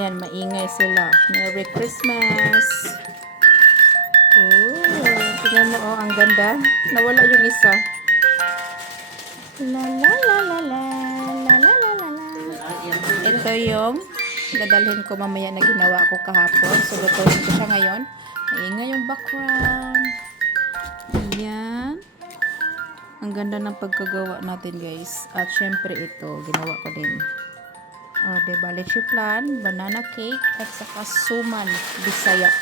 Ayan, maingay sila. Merry Christmas! Oh, tingnan mo, oh, ang ganda. Nawala yung isa. La la la la la la la la la la. Ito yung dadalhin ko mamaya na ginawa ko kahapon. So, lutuin ko siya ngayon. Maingay yung background. Ayan. Ang ganda ng pagkagawa natin, guys. At syempre ito, ginawa ko din. O, diba? Leche flan, banana cake, at saka suman, bisaya.